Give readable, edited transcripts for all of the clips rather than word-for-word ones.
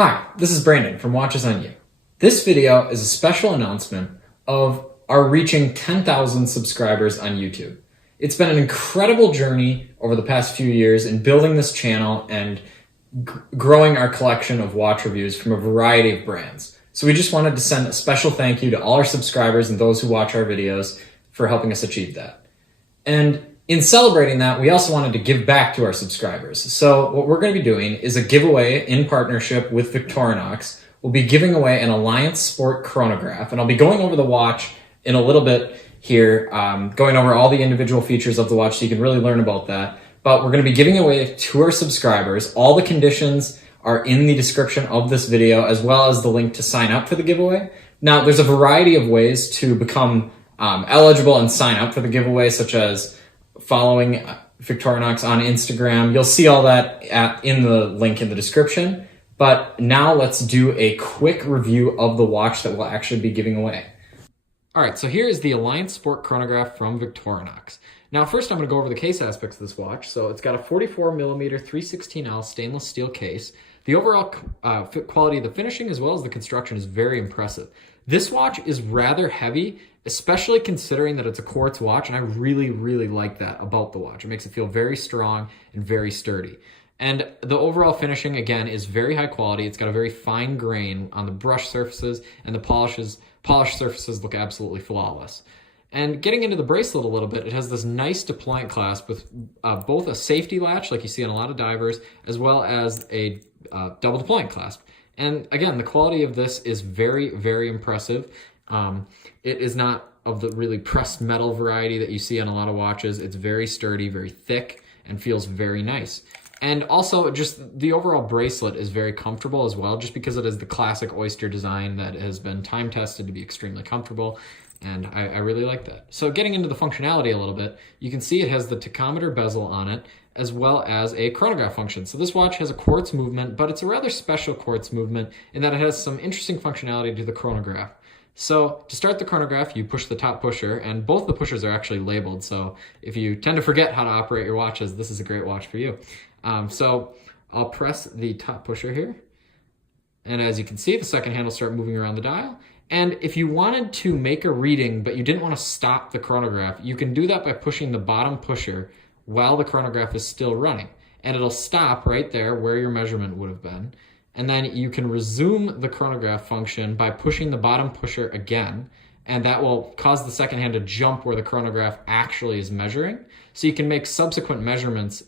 Hi, this is Brandon from WatchesOnYou. This video is a special announcement of our reaching 10,000 subscribers on YouTube. It's been an incredible journey over the past few years in building this channel and growing our collection of watch reviews from a variety of brands. So we just wanted to send a special thank you to all our subscribers and those who watch our videos for helping us achieve that. And in celebrating that, we also wanted to give back to our subscribers. So what we're going to be doing is a giveaway in partnership with Victorinox. We'll be giving away an Alliance Sport chronograph, and I'll be going over the watch in a little bit here, going over all the individual features of the watch so you can really learn about that. But we're going to be giving away to our subscribers. All the conditions are in the description of this video, as well as the link to sign up for the giveaway. Now, there's a variety of ways to become eligible and sign up for the giveaway, such as following Victorinox on Instagram. You'll see all that in the link in the description. But now let's do a quick review of the watch that we'll actually be giving away. All right, so here is the Alliance Sport chronograph from Victorinox. Now, first I'm going to go over the case aspects of this watch. So it's got a 44mm 316L stainless steel case. The overall quality of the finishing as well as the construction is very impressive. This watch is rather heavy, especially considering that it's a quartz watch, and I really, really like that about the watch. It makes it feel very strong and very sturdy. And the overall finishing, again, is very high quality. It's got a very fine grain on the brush surfaces, and the polished surfaces look absolutely flawless. And getting into the bracelet a little bit, it has this nice deployant clasp with both a safety latch, like you see on a lot of divers, as well as a double deployant clasp. And again, the quality of this is very, very impressive. It is not of the really pressed metal variety that you see on a lot of watches. It's very sturdy, very thick, and feels very nice. And also, just the overall bracelet is very comfortable as well, just because it is the classic oyster design that has been time-tested to be extremely comfortable. And I really like that. So getting into the functionality a little bit, you can see it has the tachometer bezel on it, as well as a chronograph function. So this watch has a quartz movement, but it's a rather special quartz movement in that it has some interesting functionality to the chronograph. So to start the chronograph, you push the top pusher, and both the pushers are actually labeled. So if you tend to forget how to operate your watches, this is a great watch for you. So I'll press the top pusher here. And as you can see, the second hand will start moving around the dial. And if you wanted to make a reading, but you didn't want to stop the chronograph, you can do that by pushing the bottom pusher while the chronograph is still running. And it'll stop right there where your measurement would have been. And then you can resume the chronograph function by pushing the bottom pusher again. And that will cause the second hand to jump where the chronograph actually is measuring. So you can make subsequent measurements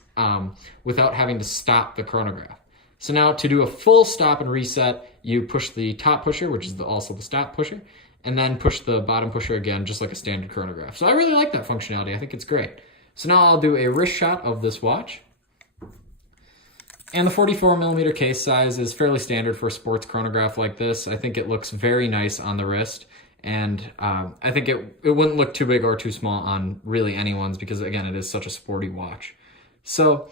without having to stop the chronograph. So now to do a full stop and reset, you push the top pusher, which is also the stop pusher, and then push the bottom pusher again, just like a standard chronograph. So I really like that functionality. I think it's great. So now I'll do a wrist shot of this watch. And the 44mm case size is fairly standard for a sports chronograph like this. I think it looks very nice on the wrist. And I think it wouldn't look too big or too small on really anyone's because, again, it is such a sporty watch. So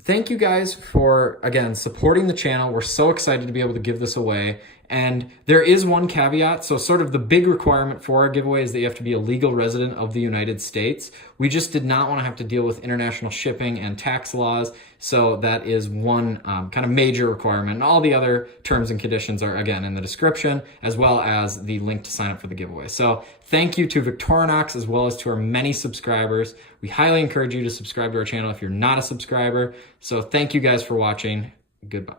thank you guys for, again, supporting the channel. We're so excited to be able to give this away. And there is one caveat. So sort of the big requirement for our giveaway is that you have to be a legal resident of the United States. We just did not want to have to deal with international shipping and tax laws. So that is one kind of major requirement. And all the other terms and conditions are, again, in the description, as well as the link to sign up for the giveaway. So thank you to Victorinox, as well as to our many subscribers. We highly encourage you to subscribe to our channel if you're not a subscriber. So thank you guys for watching. Goodbye.